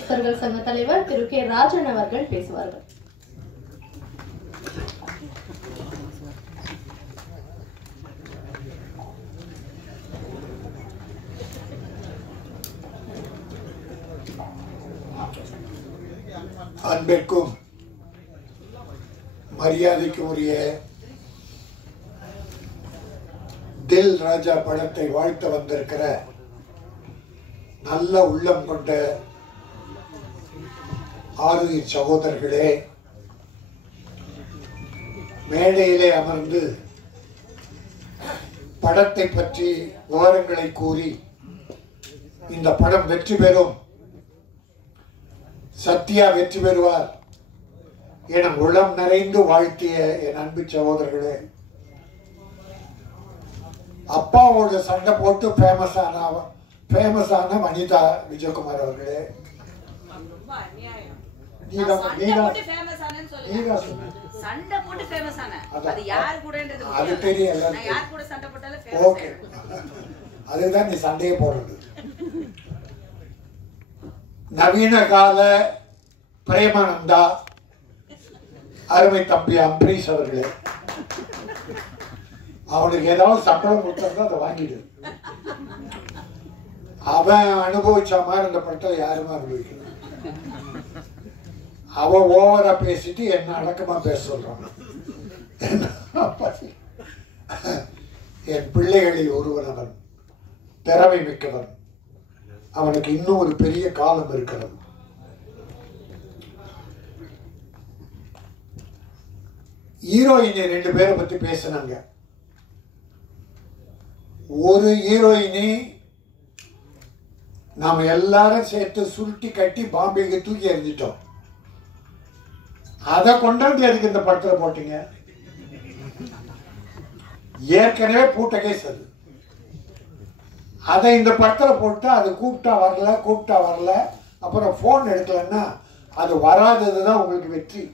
முக்கியஸ்தர்கள் சங்க தலைவர் திரு கே ராஜன் அவர்கள் பேசுவார்கள். அன்பிற்கும் மரியாதைக்கும் உரிய தில் ராஜா படத்தை வாழ்த்த வந்திருக்கிற நல்ல உள்ளம் கொண்ட ஆருயிர் சகோதரர்களே, மேடையிலே அமர்ந்து படத்தை பற்றி விவரங்களை கூறி இந்த படம் வெற்றி பெறும், சத்யா வெற்றி பெறுவார் என உளம் நிறைந்து வாழ்த்திய என் அன்பு சகோதரர்களே, அப்பாவோட சண்டை போட்டு ஃபேமஸான வனிதா விஜயகுமார் அவர்களே, அது தெரியும், அதுதான் நீ சண்டையே போடுறது. நவீன கால பிரேமானந்தா அருமை தம்பி அம்பரீஷ் அவர்களே, அவனுக்கு ஏதாவது சம்பளம் கொடுத்தா அதை வாங்கிடு. அவன் அனுபவிச்ச மாதிரி இந்த படத்தை யாருமே அனுபவிக்கல. அவன் ஓவரா பேசிட்டு என்ன அடக்கமா பேச சொல்றான். என் பிள்ளைகளில் ஒருவன் அவன், திறமை மிக்கவன். அவனுக்கு இன்னும் ஒரு பெரிய காலம் இருக்கிறது. ஹீரோயினி 2 பேரை பத்தி பேசினாங்க. ஒரு ஹீரோயினி நாம எல்லாரும் சேர்த்து சுருட்டி கட்டி பாம்பேக்கு தூக்கி எறிஞ்சிட்டோம். அதை கொண்டாந்து எதுக்கு இந்த படத்துல போட்டீங்க? ஏற்கனவே பூட்ட கேஸ் அது. அதை இந்த படத்துல போட்டு அது கூப்பிட்டா வரல, அப்புறம் போன் எடுக்கலன்னா அது வராததுதான் உங்களுக்கு வெற்றி.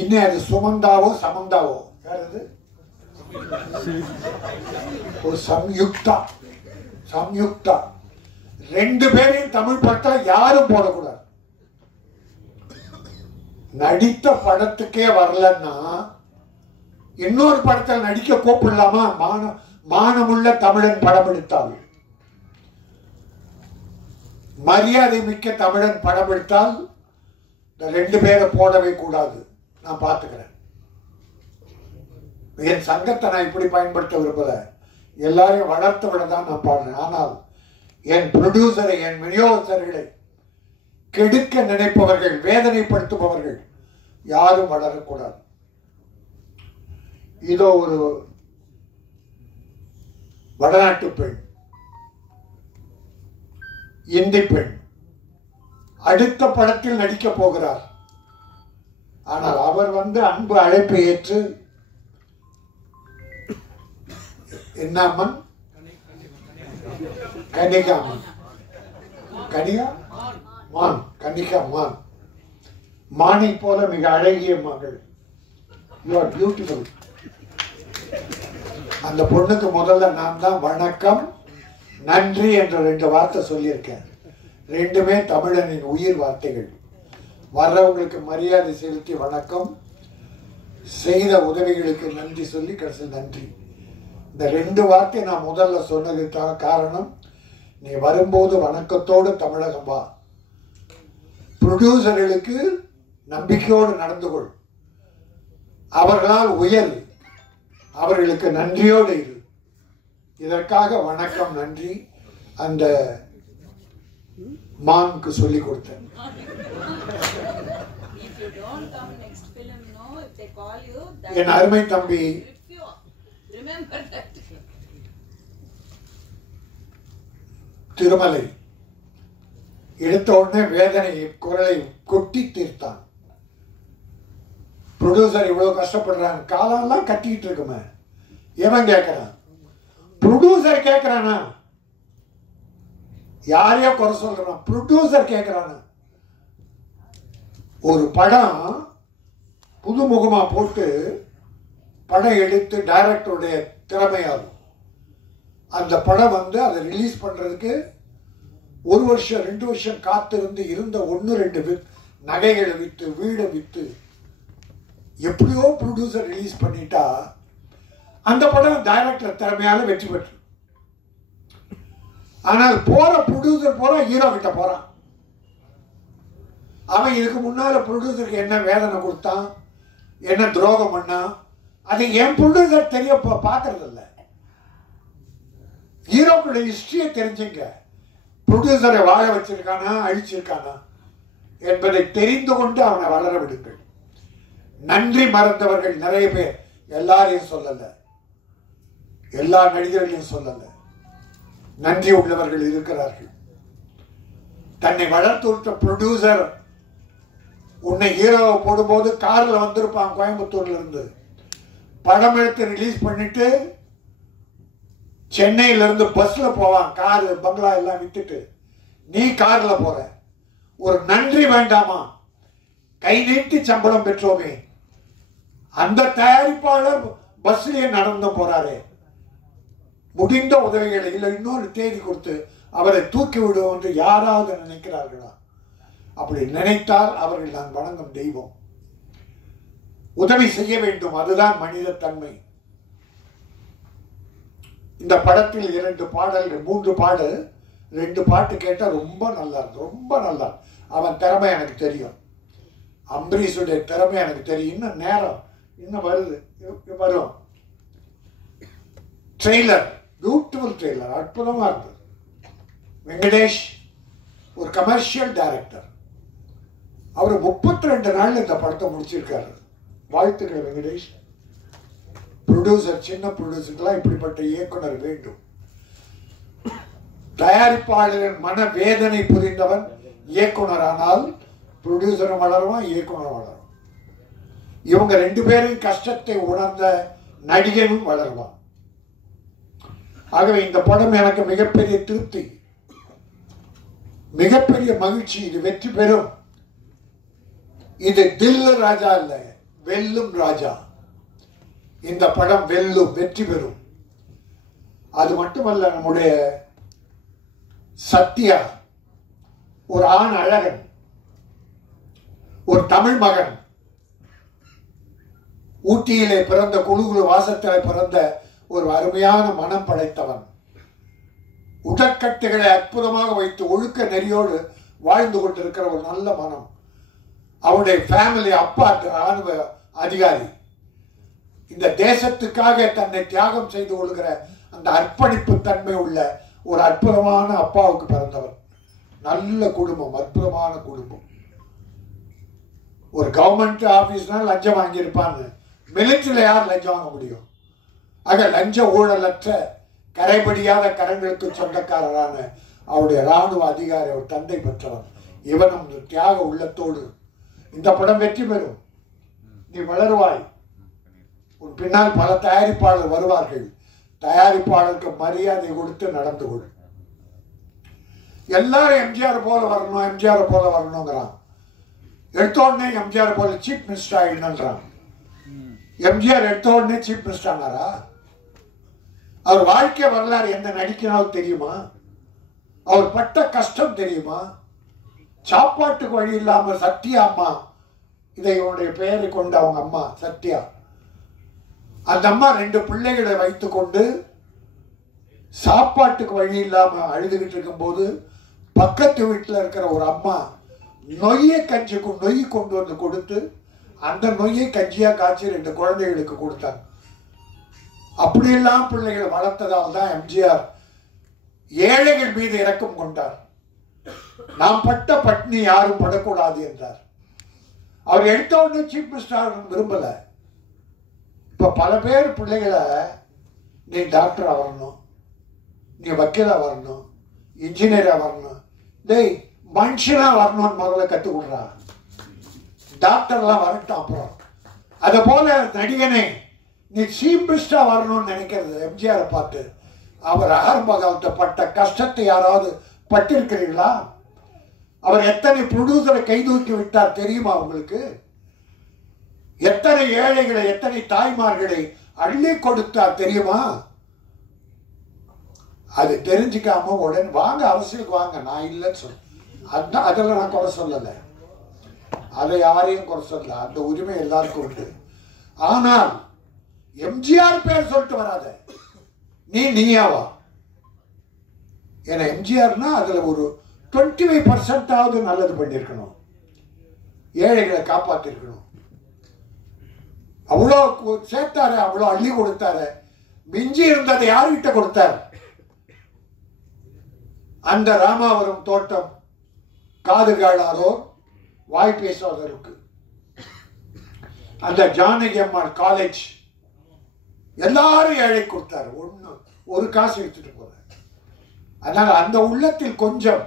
இன்னும் அது சமந்தாவோ யாரது சம்யுக்தா 2 பேரையும் தமிழ் படத்தை யாரும் போடக்கூடாது. நடித்த படத்துக்கே வரலன்னா இன்னொரு படத்தில் நடிக்க கூப்பிடலாமா? மானமுள்ள தமிழன் படம் எடுத்தால், மரியாதை மிக்க தமிழன் படம் எடுத்தால் இந்த 2 பேரை போடவே கூடாது. நான் பார்த்துக்கிறேன். என் சங்கத்தை நான் இப்படி பயன்படுத்த விரும்பல. எல்லாரையும் வளர்த்து விட தான் நான் பாடுறேன். ஆனால் என் ப்ரொடியூசரை, என் விநியோகஸ்தர்களை கெடுக்க நினைப்பவர்கள், வேதனைப்படுத்துபவர்கள் யாரும் வளரக்கூடாது. இதோ ஒரு வடநாட்டு பெண், இந்தி பெண் அடுத்த படத்தில் நடிக்க போகிறார். ஆனால் அவர் அன்பு அழைப்பை ஏற்று என்னம்மன் கனிகா மானை போல மிக அழகிய மகள். You are beautiful. அந்த பொண்ணுக்கு முதல்ல நான் தான் வணக்கம் நன்றி என்ற 2 வார்த்தை சொல்லியிருக்கேன். 2மே தமிழனின் உயிர் வார்த்தைகள். வர்றவங்களுக்கு மரியாதை செலுத்தி வணக்கம், செய்த உதவிகளுக்கு நன்றி சொல்லி கடைசி நன்றி. இந்த 2 வார்த்தை நான் முதல்ல சொன்னதுக்காக காரணம், நீ வரும்போது வணக்கத்தோடு தமிழகம் வா. ப்ரொடியூசர்களுக்கு நம்பிக்கையோடு நடந்து கொள். அவர்களால் உயர், அவர்களுக்கு நன்றியோடு இரு. இதற்காக வணக்கம் நன்றி அந்த மானுக்கு சொல்லிக் கொடுத்தேன். என் அருமை தம்பி திருமலை எடுத்த உடனே வேதனை குரலை கொட்டி தீர்த்தான். ப்ரொடியூசர் இவ்வளவு கஷ்டப்படுறாங்க, காலெல்லாம் கட்டிட்டு இருக்குமே. எவன் கேட்கிறான்? ப்ரொடியூசர் கேட்கிறானா? யாரையோ குறை சொல்றான், ப்ரொடியூசர் கேட்கிறானா? ஒரு படம் புதுமுகமா போட்டு படம் எடுத்து டைரக்டருடைய திறமையாகும். அந்த படம் அதை ரிலீஸ் பண்றதுக்கு 1 வருஷம் 2 வருஷம் காத்திருந்து இருந்த 1-2 நகைகளை வித்து வீடை வித்து எப்படியோ ப்ரொடியூசர் ரிலீஸ் பண்ணிட்டா அந்த படம் டைரக்டர் திறமையால வெற்றி பெற்று. ஆனால் போற ப்ரொடியூசர் போற ஹீரோ கிட்ட போறான். அவன் இதுக்கு முன்னால ப்ரொடியூசருக்கு என்ன வேதனை கொடுத்தான், என்ன துரோகம் பண்ணா, அது என் ப்ரொடியூசர் தெரிய பார்க்கறது இல்லை. ஹீரோக்களுடைய ஹிஸ்டரியை தெரிஞ்சுங்க. ப்ரொடியூசரை வாழ வச்சிருக்கானா அழிச்சிருக்கானா என்பதை தெரிந்து கொண்டு அவனை வளர விடுங்கள். நன்றி மறந்தவர்கள் நிறைய பேர், எல்லாரையும் சொல்லல, எல்லா நடிகர்களையும் சொல்லல, நன்றி உள்ளவர்கள் இருக்கிறார்கள். தன்னை வளர்த்து விட்ட ப்ரொடியூசர் உன்னை ஹீரோவை போடும்போது கார்ல வந்திருப்பான் கோயம்புத்தூர்ல இருந்து, படம் எடுத்து ரிலீஸ் பண்ணிட்டு சென்னையில இருந்து பஸ்ல போவான், காரு பங்களா எல்லாம் விட்டுட்டு நீ கார்ல போற. ஒரு நன்றி வேண்டாமா? கை நீட்டி சம்பளம் பெற்றோமே, அந்த தயாரிப்பாளர் பஸ்லயே நடந்து போறாரு. முடிந்த உதவிகளை இல்லை இன்னொரு தேதி கொடுத்து அவரை தூக்கி விடுவோம் என்று யாராவது நினைக்கிறார்களா? அப்படி நினைத்தால் அவர்கள் நான் வணங்கும் தெய்வம். உதவி செய்ய வேண்டும், அதுதான் மனித தன்மை. இந்த படத்தில் 2 பாடல்கள் 3 பாடல் 2 பாட்டு கேட்டா ரொம்ப நல்லா இருக்கு, ரொம்ப நல்லா. அவன் திறமை எனக்கு தெரியும், அம்பரீஷுடைய திறமை எனக்கு தெரியும். இன்னும் நேரம் இன்னும் வருது, வரும். ட்ரெய்லர், பியூட்டிஃபுல் ட்ரெய்லர், அற்புதமா இருந்தது. வெங்கடேஷ் ஒரு கமர்ஷியல் டைரக்டர், அவர் 32 நாள்ல இந்த படத்தை முடிச்சிருக்காரு. வாழ்த்துக்கள் வெங்கடேஷ். ப்ரொடியூசர், சின்ன ப்ரொடியூசருக்கெல்லாம் இப்படிப்பட்ட இயக்குனர் வேண்டும். தயாரிப்பாளரின் மன வேதனை புரிந்தவன் இயக்குனர் ஆனால் ப்ரொடியூசரும் வளருவான், இயக்குனர் வளரும். இவங்க 2 பேரும் கஷ்டத்தை உணர்ந்த நடிகனும் வளருவான். ஆகவே இந்த படம் எனக்கு மிகப்பெரிய திருப்தி, மிகப்பெரிய மகிழ்ச்சி. இது வெற்றி பெறும். இது தில்லு ராஜா இல்ல, வெல்லும் ராஜா. இந்த படம் வெல்லும், வெற்றி பெறும். அது மட்டுமல்ல, நம்முடைய சத்யா ஒரு ஆண் அழகன், ஒரு தமிழ் மகன், ஊட்டியிலே பிறந்த குழுகுழு வாசத்திலே பிறந்த ஒரு அருமையான மனம் படைத்தவன். உடற்கட்டுகளை அற்புதமாக வைத்து ஒழுக்க நெறியோடு வாழ்ந்து கொண்டிருக்கிற ஒரு நல்ல மனம். அவனுடைய ஃபேமிலி, அப்பா ராணுவ அதிகாரி. இந்த தேசத்துக்காக தன்னை தியாகம் செய்து கொள்கிற அந்த அர்ப்பணிப்பு தன்மை உள்ள ஒரு அற்புதமான அப்பாவுக்கு பிறந்தவர். நல்ல குடும்பம், அற்புதமான குடும்பம். ஒரு கவர்மெண்ட் ஆபீஸ்னா லஞ்சம் வாங்கியிருப்பான்னு, மிலிட்டரியில யார் லஞ்சம் வாங்க முடியும்? ஆக லஞ்ச ஊழலற்ற கரைபடியாத கரங்களுக்கு சொந்தக்காரரான அவருடைய ராணுவ அதிகாரி, அவர் தந்தை பெற்றவர். இவனும் தியாக உள்ளத்தோடு இந்த படம் வெற்றி பெறும். நீ வளருவாய். உன் பின்னால் பல தயாரிப்பாளர் வருவார்கள். தயாரிப்பாளருக்கு மரியாதை கொடுத்து நடந்து கொள். எல்லாரும் எம்ஜிஆர் போல வரணும், எம்ஜிஆர் போல வரணுங்கிறான். எடுத்த உடனே எம்ஜிஆர் போல சீஃப் மினிஸ்டர் ஆயிடணுன்றான். எம்ஜிஆர் எடுத்த உடனே சீஃப் மினிஸ்டர் ஆனாரா? அவர் வாழ்க்கை வரலாறு எந்த நடிக்கிறாலும் தெரியுமா? அவர் பட்ட கஷ்டம் தெரியுமா? சாப்பாட்டுக்கு வழி இல்லாம சத்யா அம்மா, இதை இவனுடைய பெயரை கொண்ட அவங்க அம்மா சத்யா, அந்த அம்மா 2 பிள்ளைகளை வைத்துக் கொண்டு சாப்பாட்டுக்கு வழி இல்லாம அழுதுகிட்டு இருக்கும் போது பக்கத்து வீட்டில் இருக்கிற ஒரு அம்மா நொய்யை கஞ்சிக்கும் நொய் கொண்டு வந்து கொடுத்து அந்த நொய்யை கஞ்சியா காய்ச்சி 2 குழந்தைகளுக்கு கொடுத்தாங்க. அப்படியெல்லாம் பிள்ளைகளை வளர்த்ததால் தான் எம்ஜிஆர் ஏழைகள் மீது இரக்கம் கொண்டார். நாம் பட்ட பட்னி யாரும் படக்கூடாது என்றார். அவர் எடுத்த உடனே சீஃப் மினிஸ்டர் விரும்பல. இப்ப பல பேர் பிள்ளைகளை நீ டாக்டரா வரணும், நீ வக்கீலா வரணும், இன்ஜினியரா வரணும், டேய் மனுஷனா வரணும்னு முதல்ல கற்றுக் கொடுறா. டாக்டர்லாம் வரட்டும் அப்புறம். அதை போல நடிகனே நீ சீஃப் மினிஸ்டரா வரணும்னு நினைக்கிறது எம்ஜிஆரை பார்த்து. அவர் ஆரம்ப காலத்தை பட்ட கஷ்டத்தை யாராவது பட்டிருக்கிறீர்களா? அவர் எத்தனை ப்ரொடியூசரை கைதூக்கி விட்டார் தெரியுமா உங்களுக்கு? எத்தனை ஏழைகளை, எத்தனை தாய்மார்களை அள்ளி கொடுத்தார் தெரியுமா? அது தெரிஞ்சுக்காம உடனே வாங்க அரசியலுக்கு வாங்க, நான் இல்லைன்னு சொல்ல, அதுதான் அதெல்லாம் நான் குறை சொல்லலை, அதை யாரையும் குறை சொல்லல, அந்த உரிமை எல்லாருக்கும் உண்டு. ஆனால் எம்ஜிஆர் பேர் சொல்லிட்டு வராத, நீயாவா? ஏன்னா எம்ஜிஆர்னா அதுல ஒரு 25% நல்லது பண்ணிருக்கணும், ஏழைகளை காப்பாத்திருக்கணும். அவ்வளோ சேர்த்தாரு, அவ்வளோ அள்ளி கொடுத்தாரு. மிஞ்சி இருந்ததை யாருகிட்ட கொடுத்தார்? அந்த ராமாவரம் தோட்டம் காது கேளாதோ வாய் பேசாதவருக்கு, அந்த ஜானகி அம்மாள் காலேஜ் எல்லாரும் ஏழை கொடுத்தாரு. ஒரு காசு எடுத்துட்டு போற. அதனால அந்த உள்ளத்தில் கொஞ்சம்,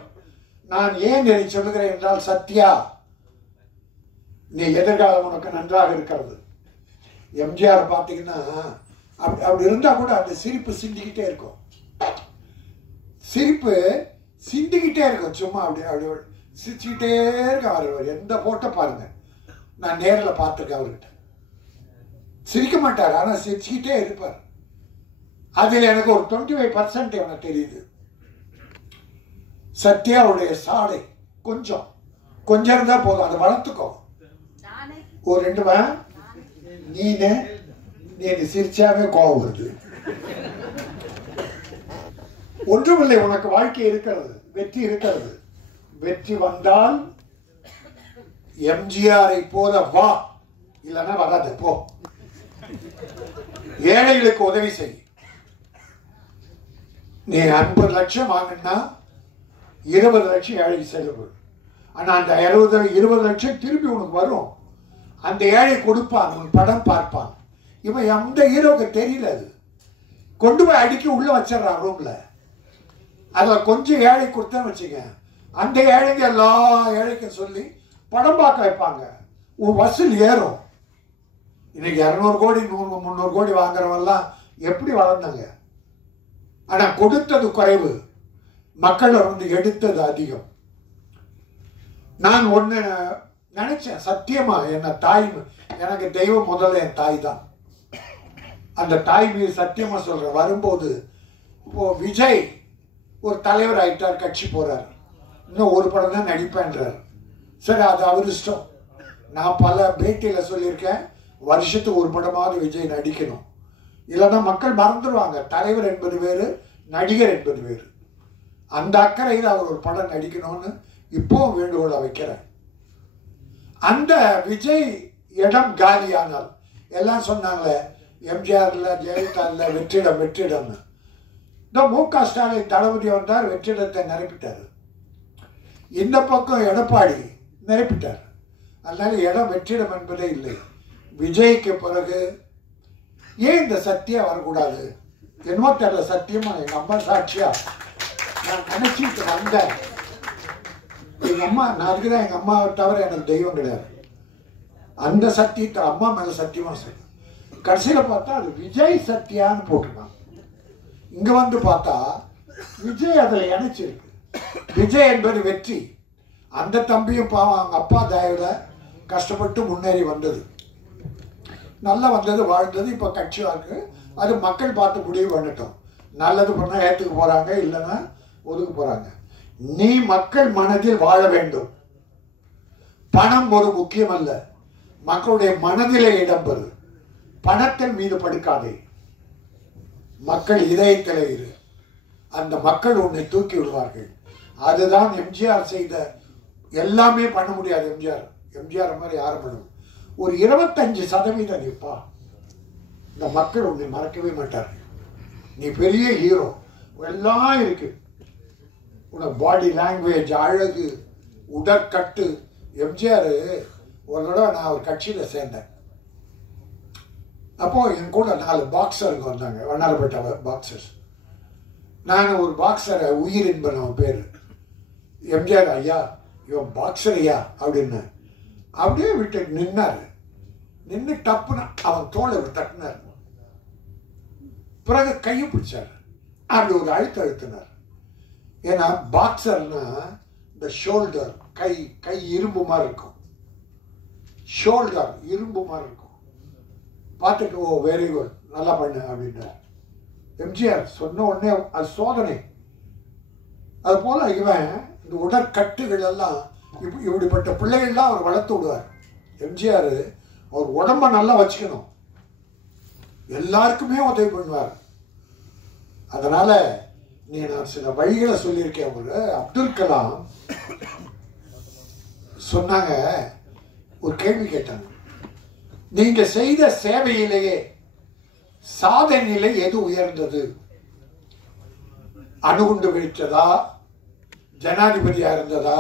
நான் ஏன் இதை சொல்லுகிறேன் என்றால், சத்யா நீ எதிர்காலம் உனக்கு நன்றாக இருக்கிறது. எம்ஜிஆர் பார்த்தீங்கன்னா அப்படி இருந்தா கூட அந்த சிரிப்பு சிந்திக்கிட்டே இருக்கும், சிரிப்பு சிந்திக்கிட்டே இருக்கும். சும்மா அப்படி சிரிச்சுக்கிட்டே இருக்க. அவர் எந்த போட்டோ பாருங்க, நான் நேரில் பார்த்துருக்கேன். அவர்கிட்ட சிரிக்க மாட்டார், ஆனால் சிரிச்சுக்கிட்டே இருப்பார். அதில் எனக்கு ஒரு 25% எனக்கு தெரியுது. சத்யாவுடைய சாலை கொஞ்சம் இருந்தா போதும், அதை வளர்த்துக்கோ. ஒரு 2 நீ சிரிச்சாவே கோபம் வருது. ஒன்றுமில்லை, உனக்கு வாழ்க்கை இருக்கிறது, வெற்றி இருக்கிறது. வெற்றி வந்தால் எம்ஜிஆரை போல வா, இல்லைன்னா வராது போ. ஏழைகளுக்கு உதவி செய். நீ 50 லட்சம் வாங்கினா 20 லட்சம் ஏழைக்கு செலவு. ஆனா அந்த 20 லட்சம் திரும்பி உனக்கு வரும். அந்த ஏழை கொடுப்பான், உன் படம் பார்ப்பான். இவன் எந்த ஹீரோக்கு தெரியல, அது கொண்டு போய் அடிக்கி உள்ள வச்சிடறான் ரூம்ல. அதில் கொஞ்சம் ஏழை கொடுத்தேன்னு வச்சுக்க, அந்த ஏழைங்க எல்லா ஏழைக்கும் சொல்லி படம் பார்க்க வைப்பாங்க. உன் வசூல் ஏறும். இன்னைக்கு 200 கோடி 300 கோடி வாங்குறவெல்லாம் எப்படி வளர்ந்தாங்க? ஆனா கொடுத்தது குறைவு, மக்கள் வந்து எடுத்தது அதிகம். நான் ஒண்ணு நினைச்சேன், சத்தியமா என்ன தாய், எனக்கு தெய்வம் முதல்ல என் தாய் தான். அந்த தாய் மீது சத்தியமா சொல்றேன். வரும்போது இப்போ விஜய் ஒரு தலைவர் ஆயிட்டார், கட்சி போறார், இன்னும் ஒரு படம் தான் நடிப்பேன்றார். சரி, அது அவர் இஷ்டம். நான் பல பேட்டியில சொல்லியிருக்கேன், வருஷத்துக்கு ஒரு படமாவது விஜய் நடிக்கணும், இல்லைன்னா மக்கள் மறந்துடுவாங்க. தலைவர் என்பது வேறு, நடிகர் என்பது வேறு. அந்த அக்கறையில் அவர் ஒரு படம் நடிக்கணும்னு இப்போ வேண்டுகோளை வைக்கிறேன். அந்த விஜய் இடம் காலியானால் எல்லாம் சொன்னாங்களே, எம்ஜிஆர்ல ஜெயலலிதா வெற்றிடம்னு. இந்த மு.க. ஸ்டாலின் தளபதி வந்தார், வெற்றிடத்தை நிரப்பிட்டார். இந்த பக்கம் எடப்பாடி நிரப்பிட்டார். அதனால இடம் வெற்றிடம் என்பதே இல்லை. விஜய்க்கு பிறகு ஏன் இந்த சத்தியா வரக்கூடாது? என்னமோ தெரியல, சத்தியமா எங்க அம்மா சாட்சியா நான் நினைச்சிட்டு வந்தேன். எங்க அம்மா, நான் அதுக்குதான் எங்க அம்மாவை தவிர எனக்கு தெய்வம் கிடையாது. அந்த சத்தியத்தை அம்மா மேல சத்தியமா சொல்றேன். கடைசியில பார்த்தா அது விஜய் சத்யான்னு போட்டிருக்காங்க. இங்க வந்து பார்த்தா விஜய் அதுல இணைச்சிருக்கு. விஜய் என்பது வெற்றி. அந்த தம்பியும் பாவம் அவங்க அப்பா தயவுல கஷ்டப்பட்டு முன்னேறி வந்தது, நல்லா வந்தது, வாழ்ந்தது. இப்ப கட்சி வாக்கு அது மக்கள் பார்த்து முடிவு பண்ணட்டும். நல்லது பண்ணா ஏத்துக்கு போறாங்க, இல்லைன்னா ஒதுக்கு போறாங்க. நீ மக்கள் மனதில் வாழ வேண்டும். பணம் ஒரு முக்கியம் அல்ல, மக்களுடைய மனதிலே இடம்பெறு. பணத்தின் மீது படுக்காதே, மக்கள் இதயத்திலே இரு. அந்த மக்கள் உன்னை தூக்கி விடுவார்கள். அதுதான் எம்ஜிஆர் செய்த. எல்லாமே பண்ண முடியாது எம்ஜிஆர் மாதிரி யாரும் பண்ணும். ஒரு 25% நிற்பா, இந்த மக்கள் உன்னை மறக்கவே மாட்டார்கள். நீ பெரிய ஹீரோ, எல்லாம் இருக்கு. உனக்கு பாடி லாங்குவேஜ், அழகு, உடற்கட்டு. எம்ஜிஆர் ஒரு தடவை நான் ஒரு கட்சியில சேர்ந்தேன். அப்போ என் கூட 4 பாக்ஸருங்க வந்தாங்க, வண்ணாரப்பேட்டை பாக்ஸர்ஸ். நான் ஒரு பாக்ஸரை, உயிர் என்பன் அவன் பேரு. எம்ஜிஆர், ஐயா இவன் பாக்ஸர் ஐயா அப்படின்னு அப்படியே விட்டு நின்னாரு. நின்று டப்புன்னு அவன் தோலை தட்டினார். பிறகு கையை பிடிச்சார், அப்படி ஒரு அழுத்தினார். ஏன்னா பாக்ஸர்னா இந்த ஷோல்டர், கை இரும்பு மாதிரி இருக்கும். ஷோல்டர் இரும்பு மாதிரி இருக்கும். பார்த்துட்டு, ஓ வெரி குட், நல்லா பண்ணு அப்படின்றார். எம்ஜிஆர் சொன்ன உடனே அது சோதனை. அது போல இவன் இந்த உடற்கட்டுகள் எல்லாம் இப்படிப்பட்ட பிள்ளைகள்லாம் அவர் வளர்த்து விடுவார். எம்ஜிஆர் அவர் உடம்ப நல்லா வச்சுக்கணும், எல்லாருக்குமே உதவி பண்ணுவார். அதனால நான் சில வழிகளை சொல்லியிருக்கேன். ஒரு அப்துல் கலாம் சொன்னாங்க, ஒரு கேள்வி கேட்டாங்க, நீங்க செய்த சேவையிலேயே சாதனையிலே எது உயர்ந்தது? அணுகுண்டு வெடித்ததா, ஜனாதிபதியா இருந்ததா,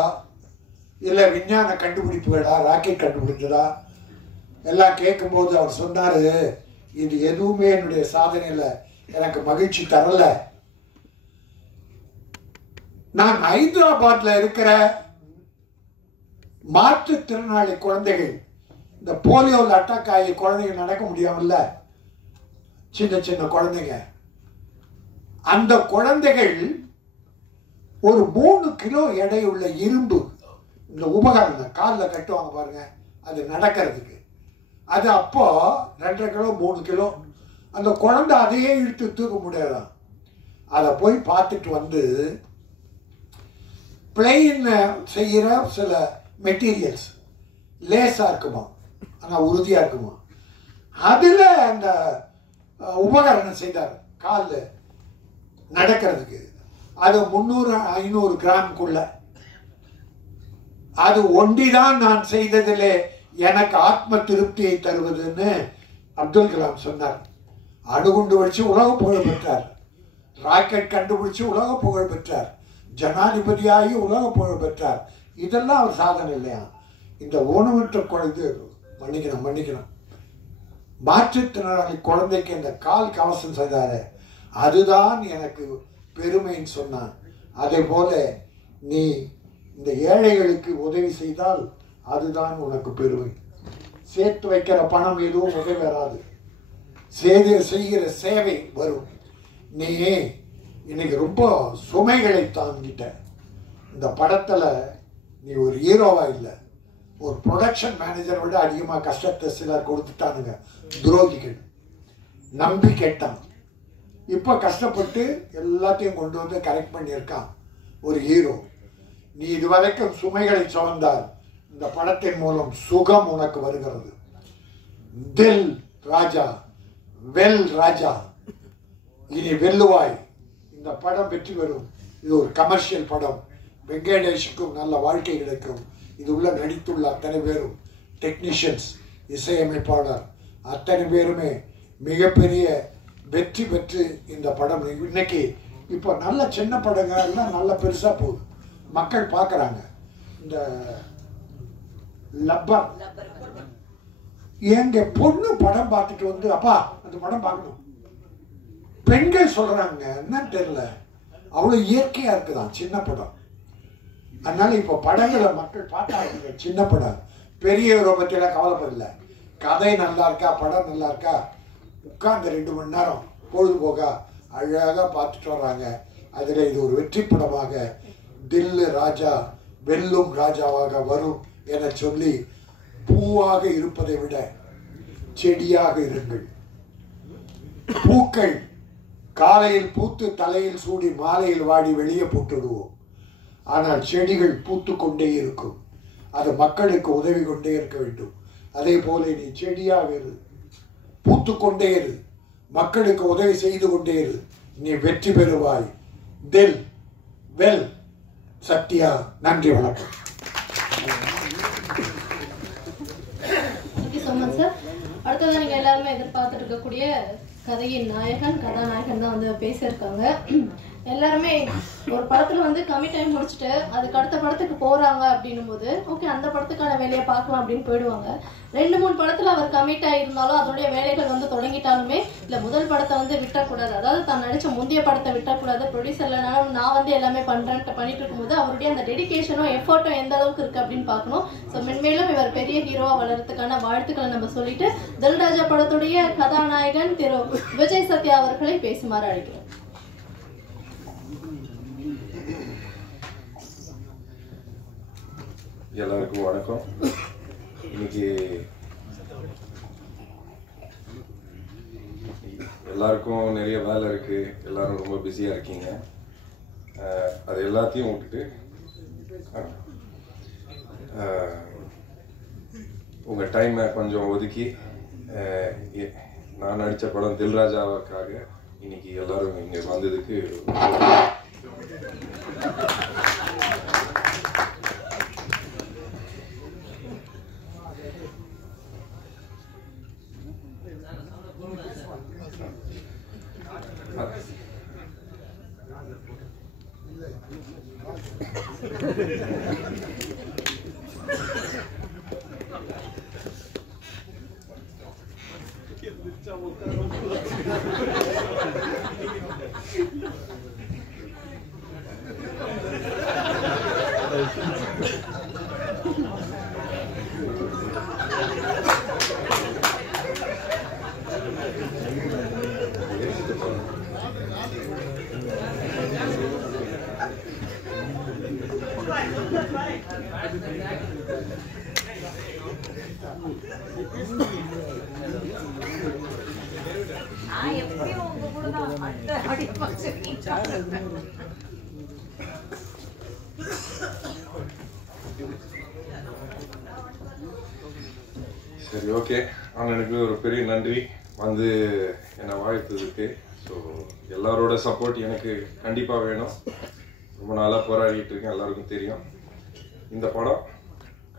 இல்ல விஞ்ஞான கண்டுபிடிப்புகளா, ராக்கெட் கண்டுபிடிச்சதா? எல்லாம் கேட்கும்போது அவர் சொன்னாரு, இது எதுவுமே என்னுடைய சாதனையில எனக்கு மகிழ்ச்சி தரல. நான் ஹைதராபாத்ல இருக்கிற மாற்றுத்திறனாளி குழந்தைகள், இந்த போலியோவில் அட்டாக் ஆகி குழந்தைங்க நடக்க முடியாமல்ல, சின்ன சின்ன குழந்தைங்க, அந்த குழந்தைகள் ஒரு 3 கிலோ எடையுள்ள இரும்பு, இந்த உபகரணம் காலில் கட்டுவாங்க பாருங்க, அது நடக்கிறதுக்கு, அது அப்போ 2.5 கிலோ 3 கிலோ. அந்த குழந்தை அதையே இழுத்து தூக்க முடியாதான். அதை போய் பார்த்துட்டு வந்து பிளெயின் செய்கிற சில மெட்டீரியல்ஸ் லேசா இருக்குமா, ஆனால் உறுதியா இருக்குமா, அதுல அந்த உபகரணம் செய்தார் காலில் நடக்கிறதுக்கு. அது 300-500 கிராமுக்குள்ள. அது ஒண்டிதான் நான் செய்ததிலே எனக்கு ஆத்ம திருப்தியை தருவதுன்னு அப்துல் கலாம் சொன்னார். அணுகுண்டு வச்சு உலக புகழ் பெற்றார், ராக்கெட் கண்டுபிடிச்சு உலக புகழ் பெற்றார், ஜனாதிபதியாகி உலக புகழ் பெற்றார். இதெல்லாம் அவர் சாதனை இல்லையா? இந்த ஊனமுற்ற குழந்தை, மன்னிக்கணும், மாற்றுத்திறனாளி குழந்தைக்கு இந்த கால் கவசம் செய்தாரு, அதுதான் எனக்கு பெருமைன்னு சொன்னான். அதே போல நீ இந்த ஏழைகளுக்கு உதவி செய்தால் அதுதான் உனக்கு பெருமை. சேர்த்து வைக்கிற பணம் எதுவும் உதவி வராது, செய்கிற சேவை வரும். நீ இன்னைக்கு ரொம்ப சுமைகளை தாங்கிட்ட. இந்த படத்துல நீ ஒரு ஹீரோவா இல்லை, ஒரு ப்ரொடக்ஷன் மேனேஜரை விட அதிகமாக கஷ்டத்தை சிலர் கொடுத்துட்டானுங்க, துரோகிகள். நம்பி கேட்டான், இப்போ கஷ்டப்பட்டு எல்லாத்தையும் கொண்டு வந்து கரெக்ட் பண்ணியிருக்கான் ஒரு ஹீரோ. நீ இதுவரைக்கும் சுமைகளை சுமந்தால் இந்த படத்தின் மூலம் சுகம் உனக்கு வருகிறது. தில் ராஜா, வெல் ராஜா, இனி வெல்லுவாய். இந்த படம் வெற்றி பெறும். இது ஒரு கமர்ஷியல் படம். வெங்கடேஷுக்கும் நல்ல வாழ்க்கை கிடைக்கும். இது உள்ள நடித்துள்ள அத்தனை பேரும், டெக்னீஷியன்ஸ், இசையமைப்பாளர் அத்தனை பேருமே மிகப்பெரிய வெற்றி பெற்று இந்த படம் இன்னைக்கு இப்போ நல்ல சின்ன படங்க எல்லாம் நல்ல பெருசா போகுது, மக்கள் பார்க்குறாங்க. இந்த லப்பர் எங்க பொண்ணு படம் பார்த்துட்டு வந்து, அப்பா அந்த படம் பார்க்கணும், பெண்கள் சொல்றாங்க, என்னன்னு தெரியல, அவ்வளவு இயற்கையா இருக்குதான் சின்ன படம். அதனால இப்ப படங்களை மக்கள் பார்த்தாங்க, சின்ன படம். பெரிய பற்றியெல்லாம் கவலைப்படல, கதை நல்லா இருக்கா, படம் நல்லா இருக்கா, உட்கார்ந்து 2 மணி நேரம் பொழுதுபோக்கா அழகாக பார்த்துட்டு வர்றாங்க. அதில் இது ஒரு வெற்றி படமாக தில்லு ராஜா வெல்லும் ராஜாவாக வரும் என சொல்லி, பூவாக இருப்பதை விட செடியாக இருங்கள். பூக்கள் காலையில் பூத்து தலையில் சூடி மாலையில் வாடி வெளியே போட்டுடுவோம். ஆனால் செடிகள் பூத்து கொண்டே இருக்கும், அது மக்களுக்கு உதவி கொண்டே இருக்க வேண்டும். அதே போல நீ செடியாக இரு, பூத்து கொண்டே இரு, மக்களுக்கு உதவி செய்து கொண்டே இரு, நீ வெற்றி பெறுவாய். தில் வெல் சத்யா. நன்றி, வணக்கம். அடுத்தது நீங்க எல்லாருமே எதிர்பார்த்துட்டு இருக்கக்கூடிய கதையின் நாயகன், கதாநாயகன் தான் வந்து பேசியிருக்காங்க. எல்லாருமே ஒரு படத்துல வந்து கம்மி டைம் முடிச்சுட்டு அதுக்கு அடுத்த படத்துக்கு போறாங்க அப்படின்னும் போது, ஓகே அந்த படத்துக்கான வேலையை பார்க்கலாம் அப்படின்னு போயிடுவாங்க. 2-3 படத்துல அவர் கமிட் ஆயிருந்தாலும் அதோடைய வேலைகள் வந்து தொடங்கிட்டாலுமே இல்ல முதல் படத்தை வந்து விட்டக்கூடாது, அதாவது தான் நடிச்ச முந்தைய படத்தை விட்டக்கூடாது, ப்ரொடியூசர்லனாலும் நான் வந்து எல்லாமே பண்ணிட்டு இருக்கும்போது அவருடைய அந்த டெடிகேஷனும் எஃபர்ட்டும் எந்த அளவுக்கு இருக்கு அப்படின்னு பார்க்கணும். ஸோ மென்மேலும் இவர் பெரிய ஹீரோவா வளர்றதுக்கான வாழ்த்துக்களை நம்ம சொல்லிட்டு தில்ராஜா படத்துடைய கதாநாயகன் திரு விஜய் சத்யா அவர்களை பேசுமாறு அழைக்கிறோம். எல்லாருக்கும் வணக்கம். இன்னைக்கு எல்லாருக்கும் நிறைய வேலை இருக்குது, எல்லாரும் ரொம்ப பிஸியாக இருக்கீங்க. அது எல்லாத்தையும் விட்டுட்டு உங்கள் டைமை கொஞ்சம் ஒதுக்கி நான் நடித்த படம் தில்ராஜாவுக்காக இன்னைக்கு எல்லாரும் இங்கே வந்ததுக்கு சரி, ஓகே. அண்ணனுக்கு ஒரு பெரிய நன்றி வந்து என்னை வாழ்த்ததுக்கு. ஸோ எல்லாரோட சப்போர்ட் எனக்கு கண்டிப்பாக வேணும். ரொம்ப நாளாக போராடிட்டு இருக்கேன், எல்லாருக்கும் தெரியும். இந்த படம்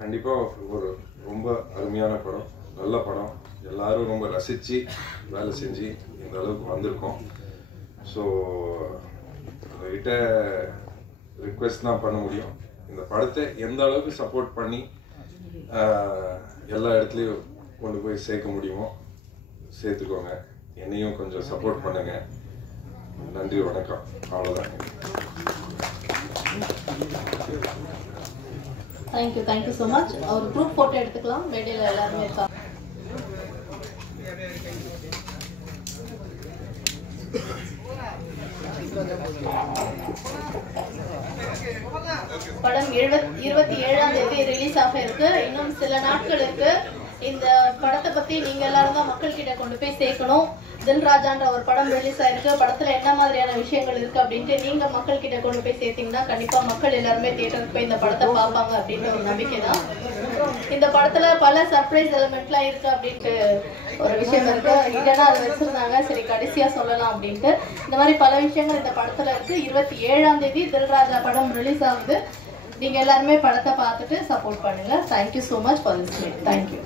கண்டிப்பாக ஒரு ரொம்ப அருமையான படம், நல்ல படம். எல்லாரும் ரொம்ப ரசித்து வேலை செஞ்சு இந்த அளவுக்கு வந்திருக்கோம். ஸோ உங்கள்கிட்ட ரிக்வெஸ்ட் தான் பண்ண முடியும், இந்த படத்தை எந்த அளவுக்கு சப்போர்ட் பண்ணி எல்லா இடத்துலையும் கொண்டு போய் சேர்க்க முடியுமோ சேர்த்துக்கோங்க. என்னையும் கொஞ்சம் சப்போர்ட் பண்ணுங்க. நன்றி, வணக்கம். அவ்வளோதான். Thank you so much. ஒரு குரூப் ஃபோட்டோ எடுத்துக்கலாம். மேடையில் எல்லாருமே இருக்காங்க. படம் 27ஆம் தேதி ரிலீஸ் ஆக இருக்கு. இன்னும் சில நாட்கள் இருக்கு. இந்த படத்தை பத்தி நீங்க எல்லாரும் தான் மக்கள் கிட்ட கொண்டு போய் சேர்க்கணும். தில்ராஜான்ற ஒரு படம் ரிலீஸ் ஆயிருக்கு. படத்துல என்ன மாதிரியான விஷயங்கள் இருக்கு அப்படின்ட்டு நீங்க மக்கள் கிட்ட கொண்டு போய் சேர்த்தீங்கன்னா கண்டிப்பா மக்கள் எல்லாருமே தியேட்டருக்கு போய் இந்த படத்தை பார்ப்பாங்க அப்படின்ற ஒரு நம்பிக்கை தான். இந்த படத்துல பல சர்ப்ரைஸ் எலிமெண்ட்லாம் இருக்கு அப்படின்ட்டு ஒரு விஷயம் இருக்கு. இதெல்லாம் அதை வச்சிருந்தாங்க, சரி கடைசியா சொல்லலாம் அப்படின்ட்டு. இந்த மாதிரி பல விஷயங்கள் இந்த படத்துல இருக்கு. 27ஆம் தேதி தில்ராஜா படம் ரிலீஸ் ஆகுது. நீங்க எல்லாருமே படத்தை பார்த்துட்டு சப்போர்ட் பண்ணுங்க. Thank you so much for this meet. Thank you.